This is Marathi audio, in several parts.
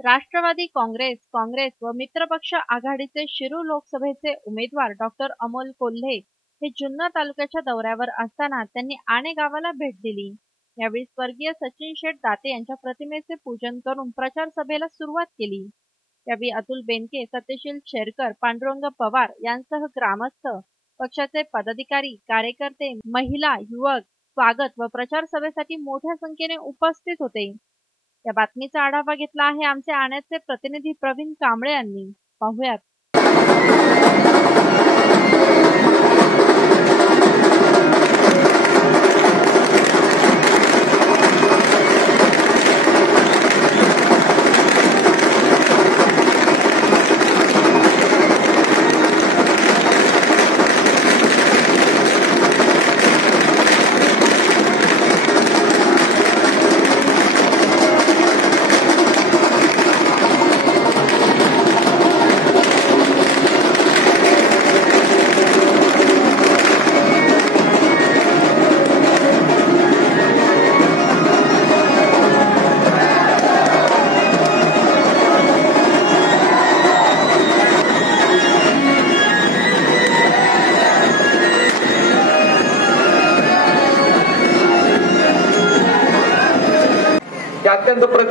राष्ट्रवादी काँग्रेस काँग्रेस व मित्रपक्ष आघाडीचे शिरू लोकसभेचे उमेदवार डॉक्टर अमोल कोल्हे हे जुन्नर तालुक्याच्या दौऱ्यावर असताना त्यांनी आणे गावाला भेट दिली. यावेळी स्वर्गीय सचिन शेठ दाते यांच्या प्रतिमेचे पूजन करून प्रचार सभेला सुरुवात केली. यावेळी अतुल बेनके सत्यशील शेरकर पांडुरंग पवार यांसह ग्रामस्थ पक्षाचे पदाधिकारी कार्यकर्ते महिला युवक स्वागत व प्रचार सभेसाठी मोठ्या संख्येने उपस्थित होते. या बातमीचा आढावा घेतला आहे आमचे आण्याचे प्रतिनिधी प्रवीण कांबळे यांनी. पाहुयात.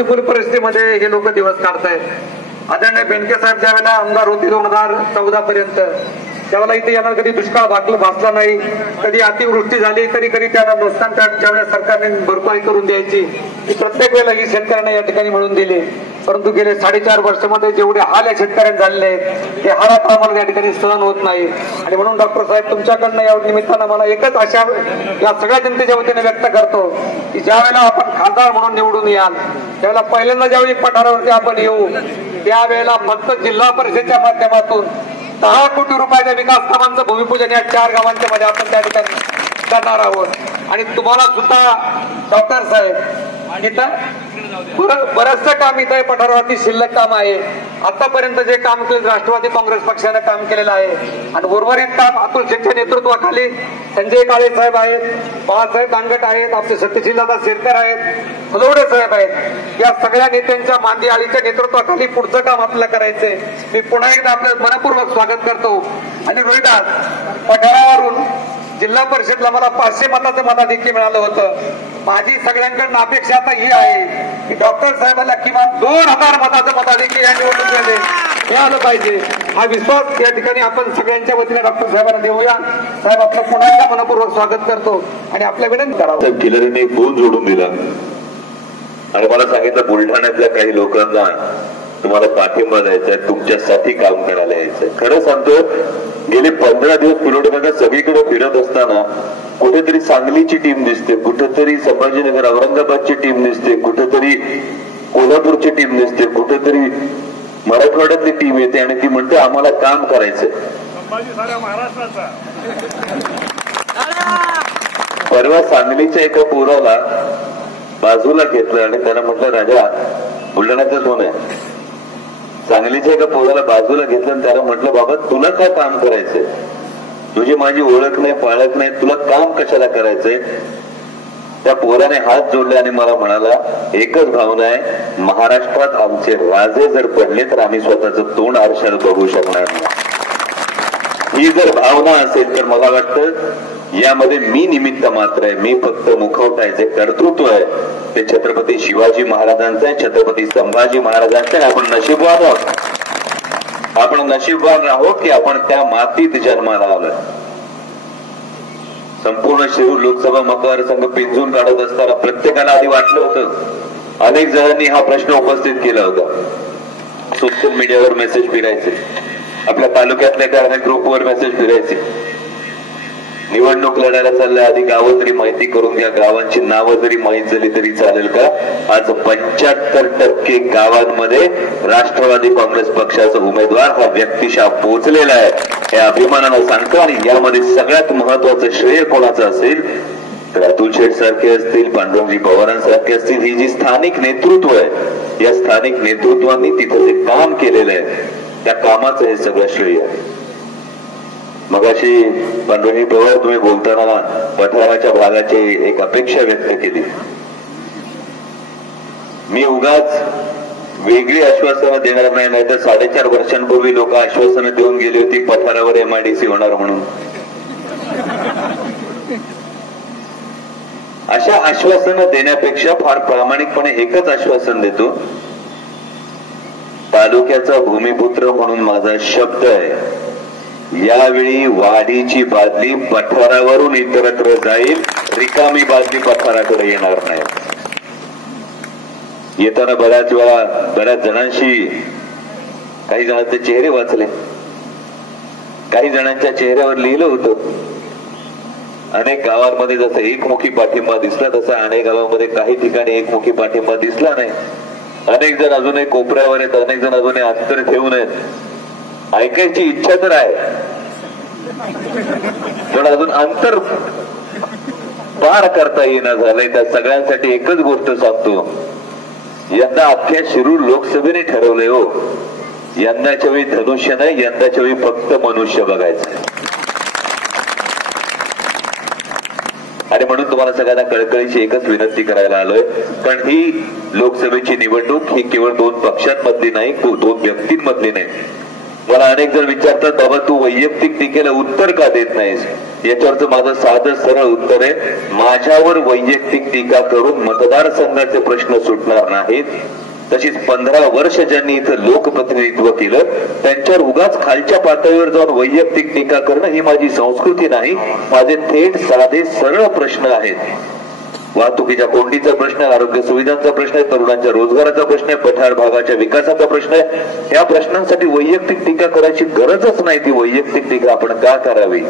प्रतिकूल परिस्थितीमध्ये हे लोक दिवस काढतायत. आदरणीय बेनके साहेब ज्यावेळेला आमदार होते दोन हजार चौदा पर्यंत त्यावेळेला इथे यांना कधी दुष्काळ भागलं भासला नाही कधी अतिवृष्टी झाली तरी कधी त्यांना नुकसान ज्यावेळेस सरकारने भरपाई करून द्यायची ती प्रत्येक वेळेला ही शेतकऱ्यांना या ठिकाणी मिळून दिली. परंतु गेले साडेचार वर्षामध्ये जेवढे हाल या शेतकऱ्यांना झालेले आहेत ते हालात आम्हाला या ठिकाणी सहन होत नाही. आणि म्हणून डॉक्टर साहेब तुमच्याकडनं या निमित्तानं मला एकच आशा या सगळ्या जनतेच्या वतीने व्यक्त करतो की ज्या वेळेला आपण खासदार म्हणून निवडून याल त्यावेळेला पहिल्यांदा ज्यावेळी पठारावरती आपण येऊ त्यावेळेला फक्त जिल्हा परिषदच्या माध्यमातून दहा कोटी रुपयाच्या विकास कामांचं भूमिपूजन या चार गावांच्या मध्ये आपण त्या ठिकाणी करणार आहोत. आणि तुम्हाला सुद्धा डॉक्टर साहेब इथं बरचसं काम इथं पठारावरती शिल्लक काम आहे. आतापर्यंत जे काम केलं राष्ट्रवादी काँग्रेस पक्षानं काम केलेलं आहे. आणि उर्वरित काम अतुल शेठच्या नेतृत्वाखाली संजय काळे साहेब आहेत बाळासाहेब दांगट आहेत आपले सत्यशील दादा आहेत फुलवडे साहेब आहेत. या सगळ्या नेत्यांच्या मांदी आळीच्या नेतृत्वाखाली पुढचं काम आपल्याला करायचंय. मी पुन्हा एकदा आपलं मनपूर्वक स्वागत करतो. आणि रोहिदास पठारा जिल्हा परिषदला मला पाचशे मताचं मताधिक्य मिळालं होतं. माझी सगळ्यांकडून अपेक्षा आता ही आहे की डॉक्टर साहेबांना किमान दोन हजार मताचं मताधिक्य या निवडणुकीमध्ये मिळालं पाहिजे. हा विश्वास या ठिकाणी आपण सगळ्यांच्या वतीने डॉक्टर साहेबांना देऊया. साहेब आपलं पुन्हा एकदा मनपूर्वक स्वागत करतो आणि आपल्या विनंती करावं. किलरीने फोन जोडून दिला. आणि मला सांगितलं बुलढाण्यातल्या काही लोकांना तुम्हाला पाठिंबा द्यायचा आहे तुमच्यासाठी काम करायला यायचंय खरं सांगतो गेले पंधरा दिवस फिरोडमध्ये सगळीकडे फिरत असताना कुठेतरी सांगलीची टीम दिसते कुठेतरी संभाजीनगर औरंगाबादची टीम दिसते कुठेतरी कोल्हापूरची टीम दिसते कुठेतरी मराठवाड्यातली टीम येते आणि ती म्हणते आम्हाला काम करायचंय परवा सांगलीच्या एका पोराला बाजूला घेतलं आणि त्याला म्हटलं राजा बुलढाण्याचं कोण आहे. सांगलीच्या एका पोराला बाजूला घेतलं आणि त्याला म्हटलं बाबा तुला काय काम करायचंय? तुझी माझी ओळख नाही पाळख नाही तुला काम कशाला करायचंय? त्या पोराने हात जोडले आणि मला म्हणाला एकच भावना आहे महाराष्ट्रात आमचे राजे जर पडले तर आम्ही स्वतःच तोंड आरशात बघू शकणार नाही. ही जर भावना असेल तर मला वाटतं यामध्ये मी निमित्त मात्र आहे मी फक्त मुखवटा आहे जे कर्तृत्व आहे. ते छत्रपती शिवाजी महाराजांचं आहे छत्रपती संभाजी महाराजांचं आहे आपण नशीबवान आहोत. आपण नशीबवान आहोत की आपण त्या मातीत जन्माला आलोय. संपूर्ण शिव लोकसभा मतदारसंघ पिंजून काढत असताना प्रत्येकाला आधी वाटलं होतं. अनेक जणांनी हा प्रश्न उपस्थित केला होता. सोशल मीडियावर मेसेज फिरायचे. आपल्या तालुक्यातल्या काही ग्रुपवर मेसेज फिरायचे. निवडणूक लढायला चालल्या आधी गावं तरी माहिती करून घ्या. गावांची नावं जरी माहीत झाली तरी चालेल का? आज पंच्याहत्तर टक्के गावांमध्ये राष्ट्रवादी काँग्रेस पक्षाचा उमेदवार हा व्यक्तिशा पोहोचलेला आहे. हे अभिमानानं सांगतो आणि यामध्ये सगळ्यात महत्वाचं श्रेय कोणाचं असेल? तर अतुल शेठ सारखे असतील पांडुरंगजी पवारांसारखे असतील ही जी स्थानिक नेतृत्व आहे या स्थानिक नेतृत्वांनी तिथं जे काम केलेलं आहे त्या कामाचं हे सगळं श्रेय आहे. मगाशी पांडुरंगी पवार तुम्ही बोलताना पठाराच्या भागाची एक अपेक्षा व्यक्त केली. मी उगाच वेगळी आश्वासनं देणार नाही नाही तर साडेचार वर्षांपूर्वी लोक आश्वासनं देऊन गेली होती पठारावर एमआयडीसी होणार म्हणून. अशा आश्वासनं देण्यापेक्षा फार प्रामाणिकपणे एकच आश्वासन देतो. तालुक्याचा भूमिपुत्र म्हणून माझा शब्द आहे. यावेळी वाढीची बादली पठारावरून इतरत्र जाईल. रिकामी बादली पठाराकडे येणार नाही. येताना बऱ्याच वेळा बऱ्याच जणांशी काही जणांचे चेहरे वाचले. काही जणांच्या चेहऱ्यावर लिहिलं होतं. अनेक गावांमध्ये जसं एकमुखी पाठिंबा दिसला तसा अनेक गावांमध्ये काही ठिकाणी एकमुखी पाठिंबा दिसला नाही. अनेक जण अजूनही कोपऱ्यावर आहेत अनेक जण अजूनही अंतर ठेवून आहेत. ऐकायची इच्छा तर आहे. पण अजून अंतर पार करता येणं झालंय. त्या सगळ्यांसाठी एकच गोष्ट सांगतो. यंदा अख्ख्या शिरूर लोकसभेने ठरवलंय हो. यंदाच्या वेळी धनुष्य नाही यंदाच्या वेळी फक्त मनुष्य बघायचं आणि म्हणून तुम्हाला सगळ्यांना कळकळीची एकच विनंती करायला आलोय. कारण ही लोकसभेची निवडणूक ही केवळ दोन पक्षांमधली नाही दोन व्यक्तींमधली नाही. मला अनेक जण विचारतात बाबा तू वैयक्तिक टीकेला उत्तर का देत नाहीस? याच्यावरच माझं साधं सरळ उत्तर आहे माझ्यावर वैयक्तिक टीका करून मतदारसंघाचे प्रश्न सुटणार नाहीत. तशीच पंधरा वर्ष ज्यांनी इथं लोकप्रतिनिधित्व केलं त्यांच्यावर उगाच खालच्या पातळीवर जाऊन वैयक्तिक टीका करणं ही माझी संस्कृती नाही माझे थेट साधे सरळ प्रश्न आहेत. वाहतुकीच्या कोंडीचा प्रश्न आहे आरोग्य सुविधांचा प्रश्न आहे तरुणांच्या रोजगाराचा प्रश्न आहे पठार भागाच्या विकासाचा प्रश्न आहे या प्रश्नांसाठी वैयक्तिक टीका करायची गरजच नाही. ती वैयक्तिक टीका आपण का करावी?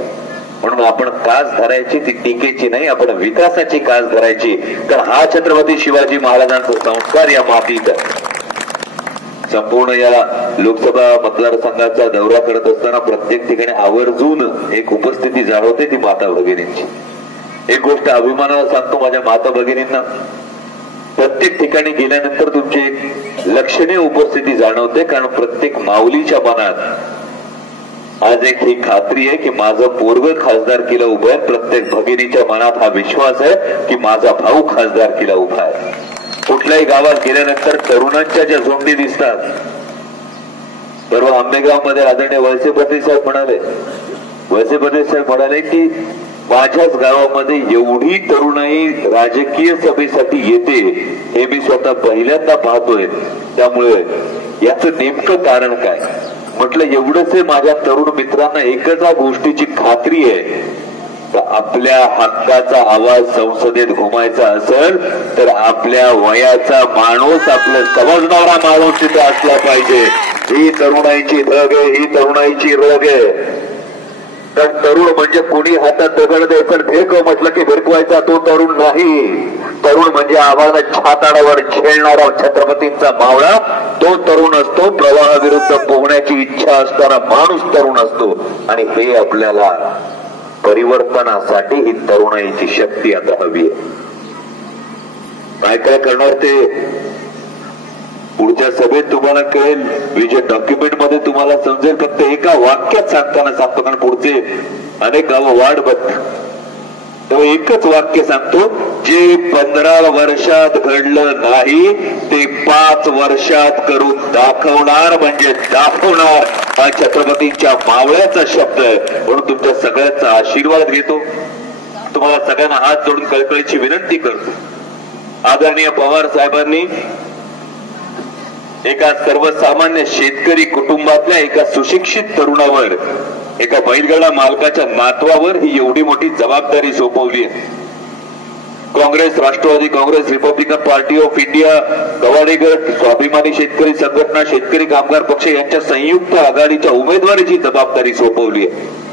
म्हणून आपण कास धरायची ती टीकेची नाही आपण विकासाची कास धरायची. तर हा छत्रपती शिवाजी महाराजांचा संस्कार या मातीत संपूर्ण या लोकसभा मतदारसंघाचा दौरा करत असताना प्रत्येक ठिकाणी आवर्जून एक उपस्थिती जाणवते ती माता भगिनींची. एक गोष्ट अभिमानाला सांगतो माझ्या माता भगिनींना. प्रत्येक ठिकाणी गेल्यानंतर तुमची एक लक्षणीय उपस्थिती जाणवते कारण प्रत्येक माऊलीच्या मनात आज एक ही खात्री आहे की माझं पोरग खासदारकीला उभं आहे. प्रत्येक भगिनीच्या मनात हा विश्वास आहे की माझा भाऊ खासदार खासदारकीला उभा आहे. कुठल्याही गावात गेल्यानंतर तरुणांच्या ज्या झोंडी दिसतात बरोबर आंबेगावमध्ये आदरणीय वळसे पाटील साहेब म्हणाले. वळसे पाटील साहेब म्हणाले की माझ्याच गावामध्ये एवढी तरुणाई राजकीय सभेसाठी येते हे मी स्वतः पहिल्यांदा पाहतोय. त्यामुळे याचं नेमकं कारण काय? म्हटलं एवढंच माझ्या तरुण मित्रांना एकच गोष्टीची खात्री आहे. तर आपल्या हक्काचा आवाज संसदेत घुमायचा असेल तर आपल्या वयाचा माणूस आपलं समजणारा माणूस तिथे असला पाहिजे. ही तरुणाईची धग आहे ही तरुणाईची रोग आहे. कारण तरुण म्हणजे कोणी हातात दगड द्यायचं भेक म्हटलं की भिरकवायचा तो तरुण नाही. तरुण म्हणजे आव्हान छाताडावर झेलणारा छत्रपतींचा मावळा. तो तरुण असतो प्रवाहाविरुद्ध पोहण्याची इच्छा असताना माणूस तरुण असतो. आणि हे आपल्याला परिवर्तनासाठी ही तरुणाईची शक्ती आता हवी आहे. काय काय करणार ते? पुढच्या सभेत तुम्हाला कळेल विजय डॉक्युमेंटमध्ये तुम्हाला समजेल फक्त एका वाक्यात सांगताना सांगतो कारण पुढचे अनेक गावं वाढ बघ तेव्हा एकच वाक्य सांगतो जे पंधरा वर्षात घडलं नाही ते पाच वर्षात करून दाखवणार म्हणजे दाखवणार हा छत्रपतींच्या मावळ्याचा शब्द आहे. म्हणून तुमच्या सगळ्यांचा आशीर्वाद घेतो. तुम्हाला सगळ्यांना हात जोडून कळकळीची विनंती करतो. आदरणीय पवार साहेबांनी एका सर्वसामान्य शेतकरी कुटुंबातल्या एका सुशिक्षित तरुणावर एका बैलगाडा मालकाच्या नातवावर ही एवढी मोठी जबाबदारी सोपवली आहे. Congress Rashtrawadi Congress Republican Party of India गवाडेगट Swabhimani Shetkari संघटना शेतकरी कामगार पक्ष यांच्या संयुक्त आघाडीच्या उमेदवारीची जबाबदारी सोपवली आहे.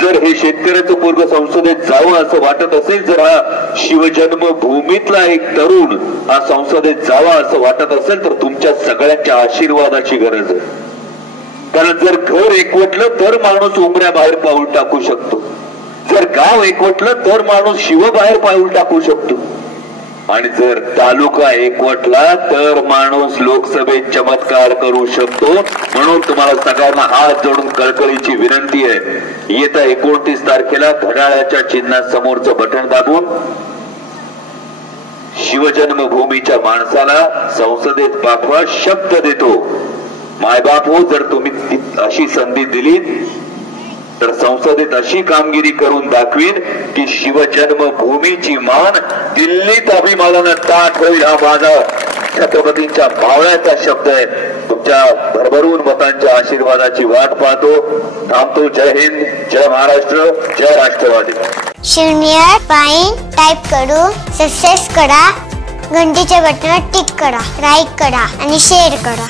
जर हे शेतकऱ्याचं पूर्व संसदेत जावं असं वाटत असेल जर हा शिवजन्म भूमीतला एक तरुण हा संसदेत जावा असं वाटत असेल तर तुमच्या सगळ्यांच्या आशीर्वादाची गरज आहे. कारण जर घर एकवटलं तर माणूस उमऱ्या बाहेर पाऊल टाकू शकतो. जर गाव एकवटलं तर माणूस शिव बाहेर पाऊल टाकू शकतो. आणि जर तालुका एकवटला तर माणूस लोकसभेत चमत्कार करू शकतो. म्हणून तुम्हाला सगळ्यांना हात जोडून कळकळीची विनंती आहे. येत्या एकोणतीस तारखेला घड्याळाच्या चिन्हात समोरचं बटन दाबून शिवजन्मभूमीच्या माणसाला संसदेत पाठवा शब्द देतो. मायबाप हो जर तुम्ही अशी संधी दिली तर संसदेत अशी कामगिरी करून दाखवीन की शिवजन्मभूमीची मान दिल्लीत अभिमानानं ताट होईल हा माझा छत्रपतींच्या भावण्याचा शब्द आहे. तुमच्या भरभरून मतांच्या आशीर्वादाची वाट पाहतो. थांबतो जय हिंद जय महाराष्ट्र जय राष्ट्रवादी. शून्य पाईन टाईप करू सक्सेस करा घंटीच्या बटन टिक करा लाईक करा आणि शेअर करा.